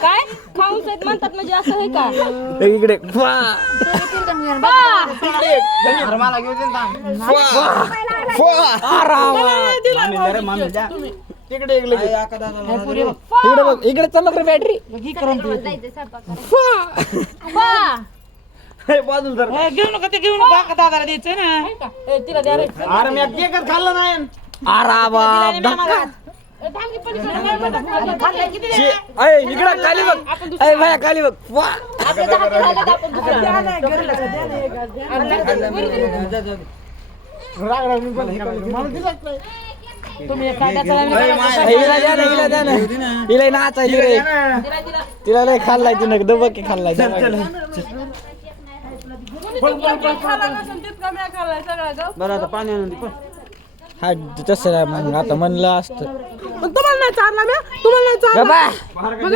काय खाऊच आहेत म्हणतात म्हणजे असं आहे का इकडे इकडे चमक रे बॅटरी घेऊ नका ते घेऊ नका दादाला द्यायचं ना तिला द्या रे. अरे मी केकच खाल्ला नाही इकडे खाली बघ भाया खाली बघ आपल्या 10 झाल्यात आपण दुसरं. तुम्ही खायला हिला नाचायची रे तिला लय खाल्लाय तिनं दबके खाल्लाय बरं आता पाणी आणून दे हा तसं मग आता म्हणलं असतं तुम्हाला नाही चालला तुम्हाला नाही चालला